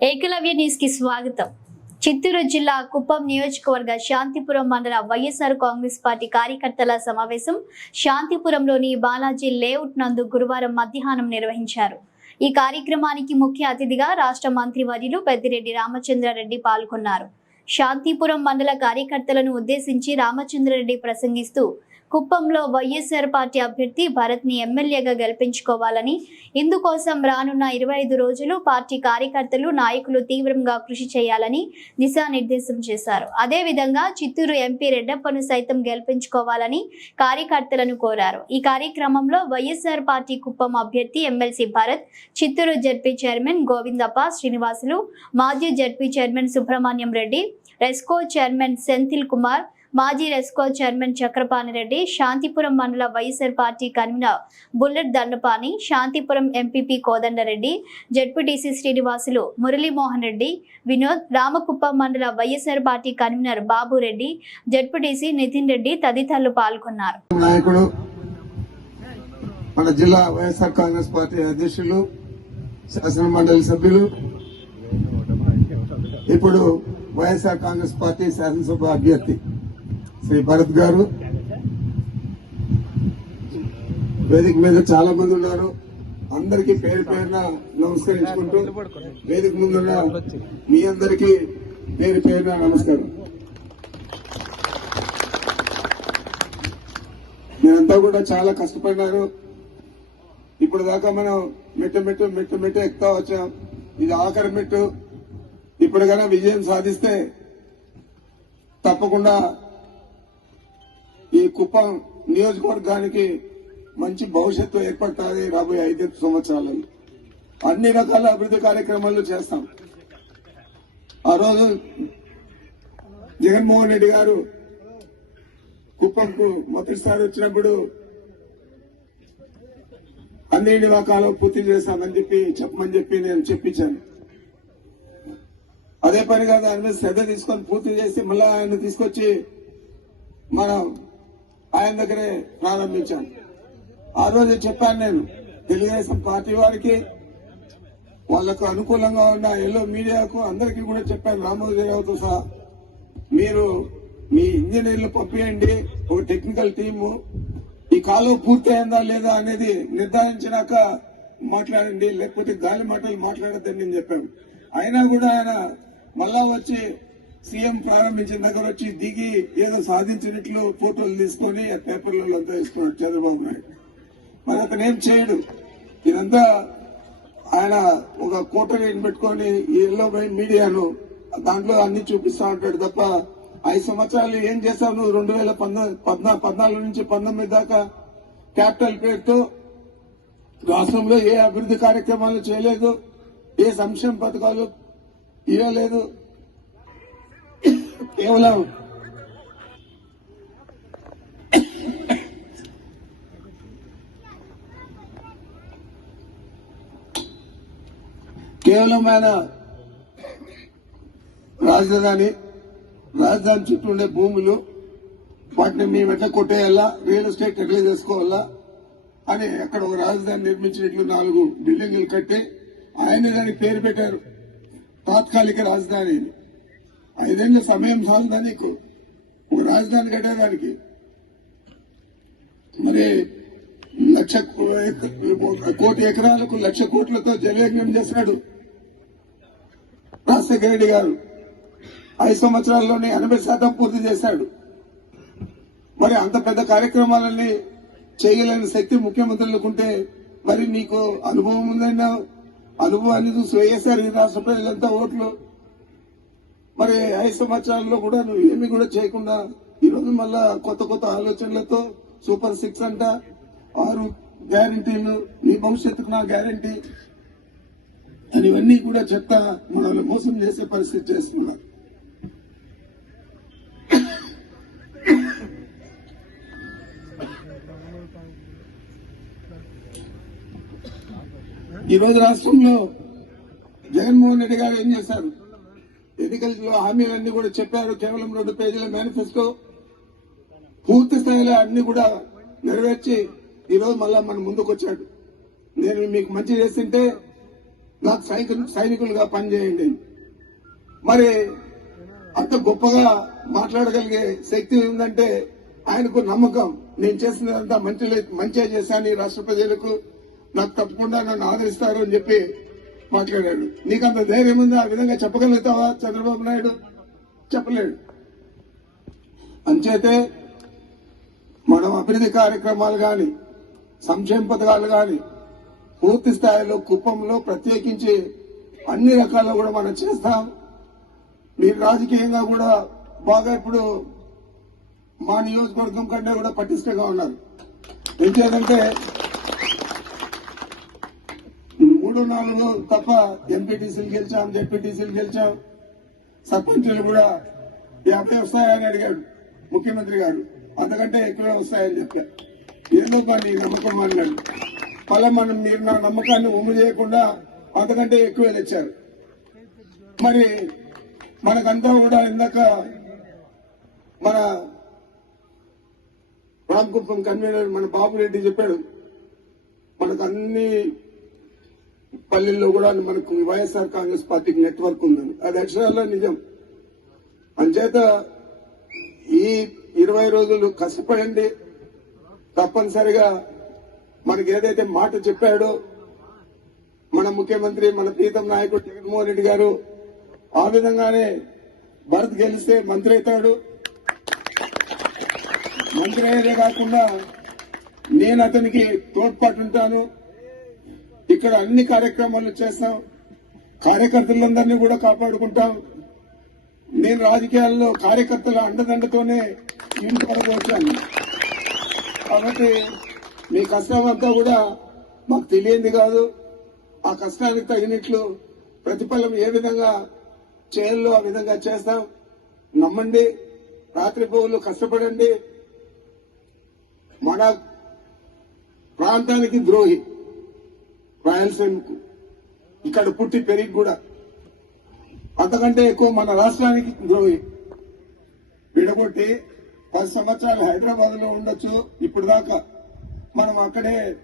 ఏకలవ్య న్యూస్కి స్వాగతం. చిత్తూరు జిల్లా కుప్పం నియోజకవర్గ శాంతిపురం మండల వైఎస్ఆర్ కాంగ్రెస్ పార్టీ కార్యకర్తల సమావేశం శాంతిపురంలోని బాలాజీ లేఅవుట్ నందు గురువారం మధ్యాహ్నం నిర్వహించారు. ఈ కార్యక్రమానికి ముఖ్య అతిథిగా రాష్ట్ర మంత్రివర్యులు పెద్దిరెడ్డి రామచంద్రారెడ్డి పాల్గొన్నారు. శాంతిపురం మండల కార్యకర్తలను ఉద్దేశించి రామచంద్రారెడ్డి ప్రసంగిస్తూ కుప్పంలో వైఎస్ఆర్ పార్టీ అభ్యర్థి భరత్ని ఎమ్మెల్యేగా గెలిపించుకోవాలని. ఇందుకోసం రానున్న ఇరవై ఐదు రోజులు పార్టీ కార్యకర్తలు నాయకులు తీవ్రంగా కృషి చేయాలని దిశానిర్దేశం చేశారు. అదేవిధంగా చిత్తూరు ఎంపీ రెడ్డప్పను సైతం గెలిపించుకోవాలని కార్యకర్తలను కోరారు. ఈ కార్యక్రమంలో వైఎస్ఆర్ పార్టీ కుప్పం అభ్యర్థి MLC Bharat Chittoor ZP chairman Govindappa Srinivasulu మాజీ ZP chairman Subrahmanyam Reddy RESCO chairman Senthil Kumar మాజీ రెస్కో చైర్మన్ చక్రపాణి రెడ్డి శాంతిపురం మండల YSR party convener bullet Dandapani Santhipuram MPP Kodanda Reddy ZPTC Srinivasulu Murali Mohan Reddy Vinod Ramakuppa మండల YSR party convener Babu Reddy ZPTC Nitin Reddy తదితరులు పాల్గొన్నారు. మన జిల్లా YSR Congress party అధ్యక్షులు శాసనమండలి సభ్యులు ఇప్పుడు వైఎస్ఆర్ కాంగ్రెస్ పార్టీ శాసనసభ అభ్యర్థి. శ్రీ భరత్ గారు. వేదిక మీద చాలా మంది ఉన్నారు. అందరికీ పేరు పేరున నమస్కరించుకుంటూ వేదిక ముందున్న మీ అందరికీ పేరు పేరున నమస్కారం. మీరంతా కూడా చాలా కష్టపడినారు ఇప్పుడు దాకా మనం మెట్టు మెట్టు మెట్టు మెట్టు ఎక్కుతా వచ్చాం. ఇది ఆఖరి మెట్టు. ఇప్పుడు విజయం సాధిస్తే తప్పకుండా ఈ కుప్పం నియోజకవర్గానికి మంచి భవిష్యత్తు ఏర్పడుతుంది రాబోయే ఐదు సంవత్సరాలలో. అన్ని రకాల అభివృద్ధి కార్యక్రమాలు చేస్తాం. ఆ రోజు జగన్మోహన్ రెడ్డి గారు కుప్పంకు మొదటిసారి వచ్చినప్పుడు అన్ని నివాకాలు పూర్తి చేస్తామని చెప్పి చెప్పమని చెప్పి నేను చెప్పించాను. అదే పనిగా దాని మీద శ్రద్ధ తీసుకొని పూర్తి చేసి మళ్ళీ ఆయన తీసుకొచ్చి మనం ఆయన దగ్గరే ప్రారంభించాను. ఆ రోజు చెప్పాను నేను తెలుగుదేశం పార్టీ వారికి వాళ్ళకు అనుకూలంగా ఉన్న ఎల్లో మీడియాకు అందరికీ కూడా చెప్పాను రామోజీరావుతో సహా. మీరు మీ ఇంజనీర్లు పంపించండి ఒక టెక్నికల్ టీము. ఈ కాలువ పూర్తయిందా లేదా అనేది నిర్ధారించినాక మాట్లాడండి లేకపోతే గాలి మాటలు మాట్లాడద్దని నేను చెప్పాను. అయినా కూడా ఆయన మళ్ళా వచ్చి సీఎం ప్రారంభించిన దగ్గర వచ్చి దిగి ఏదో సాధించినట్లు ఫోటోలు తీసుకొని పేపర్లలో అంతా వేసుకున్నాడు చంద్రబాబు నాయుడు. మరి అతను ఏం చేయడు? ఇదంతా ఆయన ఒక కోటరీని పెట్టుకొని ఎల్లో మీడియాను దాంట్లో అన్ని చూపిస్తా ఉంటాడు తప్ప ఐదు సంవత్సరాలు ఏం చేశావు నువ్వు? రెండు వేల పద్నాలుగు నుంచి పంతొమ్మిది దాకా క్యాపిటల్ పేరుతో రాష్ట్రంలో ఏ అభివృద్ధి కార్యక్రమాలు చేయలేదు ఏ సంక్షేమ పథకాలు ఇవ్వలేదు కేవలం కేవలం ఆయన రాజధాని రాజధాని చుట్టూ ఉండే భూములు వాటిని మేము ఎట్లా కొట్టేయాలా? రియల్ ఎస్టేట్ ఎట్లా చేసుకోవాలా? అని అక్కడ ఒక రాజధాని నిర్మించినట్లు నాలుగు బిల్డింగులు కట్టి ఆయన దానికి పేరు పెట్టారు. తాత్కాలిక రాజధాని ఐదేళ్ళ సమయం చాలదా నీకు. ఒక రాజధాని కట్టేదానికి. మరి లక్ష కోటి ఎకరాలకు లక్ష కోట్లతో జలయజ్ఞం చేశాడు రాజశేఖర రెడ్డి గారు. ఐదు సంవత్సరాల్లోనే ఎనభై శాతం పూర్తి చేశాడు. మరి అంత పెద్ద కార్యక్రమాలని చేయలేని శక్తి ముఖ్యమంత్రులకు ఉంటే మరి నీకు అనుభవం ఉందన్నా అనుభవాన్ని చూసి వేసారు ఈ రాష్ట్ర ప్రజలంతా ఓట్లు మరి ఐదు సంవత్సరాల్లో కూడా నువ్వు ఏమి కూడా చేయకుండా ఈరోజు మళ్ళా కొత్త కొత్త ఆలోచనలతో సూపర్ సిక్స్ అంట. ఆరు గ్యారంటీలు నీ భవిష్యత్తుకు నా గ్యారంటీ. అని ఇవన్నీ కూడా చెప్తా మనల్ని మోసం చేసే పరిస్థితి చేస్తున్నారు ఈ రోజు రాష్ట్రంలో జగన్మోహన్ రెడ్డి గారు ఏం చేశారు? ఎన్నికల్లో హామీలన్నీ కూడా చెప్పారు. కేవలం రెండు పేజీల మేనిఫెస్టో పూర్తి స్థాయిలో అన్ని కూడా నెరవేర్చి ఈ రోజు మళ్ళా మన ముందుకు వచ్చాడు నేను మీకు మంచి చేస్తుంటే నాకు సైనికులు సైనికులుగా పనిచేయండి. మరి అంత గొప్పగా మాట్లాడగలిగే శక్తి ఉందంటే ఆయనకు నమ్మకం. నేను చేసినదంతా మంచి మంచిగా చేశాను. ఈ రాష్ట్ర ప్రజలకు నాకు తప్పకుండా నన్ను ఆదరిస్తారు అని చెప్పి మాట్లాడాడు. నీకంత ధైర్యం ఉందా? ఆ విధంగా చెప్పగలుగుతావా? చంద్రబాబు నాయుడు చెప్పలేడు. అంచేతే మనం అభివృద్ధి కార్యక్రమాలు కానీ సంక్షేమ పథకాలు కానీ పూర్తి స్థాయిలో కుప్పంలో ప్రత్యేకించి అన్ని రకాల్లో కూడా మనం చేస్తాం. మీరు రాజకీయంగా కూడా బాగా ఇప్పుడు మా నియోజకవర్గం కంటే కూడా పటిష్టంగా ఉన్నారు. ఎందుకంటే మూడు నాలుగు తప్ప ఎంపీటీసీలు గెలిచాం జెడ్పీటీసీలు గెలిచాం. సర్పంచులు కూడా యాభై వస్తాయని అడిగాడు ముఖ్యమంత్రి గారు. అంతకంటే ఎక్కువే వస్తాయని చెప్పారు ఏదో పని నమ్మకం అన్నాడు. మళ్ళా మనం మీరు నా నమ్మకాన్ని ఉమ్ము చేయకుండా అంతకంటే ఎక్కువ తెచ్చారు. మరి మనకంతా కూడా ఇందాక మన రామకుప్పం కన్వీనర్ మన బాబురెడ్డి చెప్పాడు. మనకు అన్ని పల్లెల్లో కూడా మనకు వైఎస్ఆర్ కాంగ్రెస్ పార్టీకి నెట్వర్క్ ఉందని. అది అక్షరాల్లో నిజం. అంచేత ఈ ఇరవై రోజులు కష్టపడండి. తప్పనిసరిగా మనకి ఏదైతే మాట చెప్పాడో మన ముఖ్యమంత్రి మన ప్రీతం నాయకుడు జగన్మోహన్ రెడ్డి గారు ఆ విధంగానే భరత్ గెలిస్తే మంత్రి అవుతాడు. మంత్రి అయ్యేదే కాకుండా నేను అతనికి తోడ్పాటు ఉంటాను. ఇక్కడ అన్ని కార్యక్రమాలు చేస్తాం. కార్యకర్తలందరినీ కూడా కాపాడుకుంటాం. నేను రాజకీయాల్లో కార్యకర్తల అండదండతోనే ఇంటి వచ్చాను కాబట్టి మీ కష్టం అంతా కూడా మాకు తెలియంది కాదు. ఆ కష్టానికి తగినట్లు ప్రతిఫలం ఏ విధంగా చేయాలో ఆ విధంగా చేస్తాం. నమ్మండి. రాత్రి పోగులు కష్టపడండి. మన ప్రాంతానికి ద్రోహి. రాయలసీమకు. ఇక్కడ పుట్టి పెరిగి కూడా అంతకంటే ఎక్కువ మన రాష్ట్రానికి ద్రోహి. విడగొట్టి పది సంవత్సరాలు హైదరాబాద్లో ఉండొచ్చు. ఇప్పుడు దాకా మనం అక్కడే